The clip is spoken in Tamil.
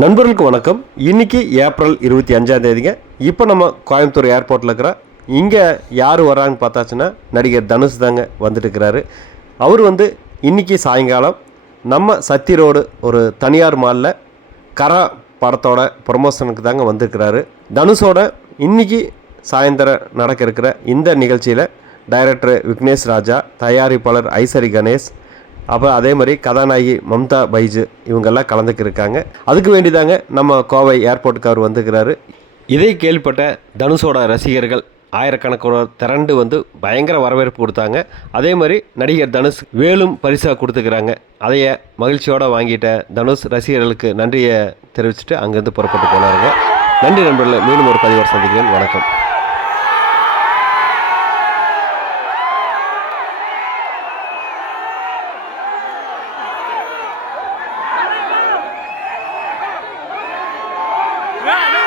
நண்பர்களுக்கு வணக்கம். இன்னைக்கு ஏப்ரல் 25ஆம் தேதிங்க. இப்போ நம்ம கோயம்புத்தூர் ஏர்போர்ட்டில் இருக்கிறோம். இங்கே யார் வராங்கன்னு பார்த்தாச்சுன்னா நடிகர் தனுஷ் தாங்க வந்துட்டு இருக்கிறாரு. அவர் இன்னைக்கு சாயங்காலம் நம்ம சத்தி ரோடு ஒரு தனியார் மாலில் கரா படத்தோட ப்ரொமோஷனுக்கு தாங்க வந்திருக்கிறாரு. தனுஷோட இன்னைக்கு சாயந்தரம் நடக்க இருக்கிற இந்த நிகழ்ச்சியில் டைரக்டர் விக்னேஷ் ராஜா, தயாரிப்பாளர் ஐசரி கணேஷ், அப்புறம் அதே மாதிரி கதாநாயகி மம்தா பைஜு இவங்கெல்லாம் கலந்துக்கிருக்காங்க. அதுக்கு வேண்டிதாங்க நம்ம கோவை ஏர்போர்ட்டுக்கு அவர் வந்துக்கிறாரு. இதை கேள்விப்பட்ட தனுஷோட ரசிகர்கள் ஆயிரக்கணக்கோட திரண்டு பயங்கர வரவேற்பு கொடுத்தாங்க. அதே மாதிரி நடிகர் தனுஷ் வேலும் பரிசாக கொடுத்துக்கிறாங்க. அதைய மகிழ்ச்சியோடு வாங்கிட்ட தனுஷ் ரசிகர்களுக்கு நன்றியை தெரிவிச்சுட்டு அங்கேருந்து புறப்பட்டு போனாருங்க. நன்றி நண்பர்களே. மீண்டும் ஒரு பதிவோடு சந்திக்கிறேன். வணக்கம். Yeah.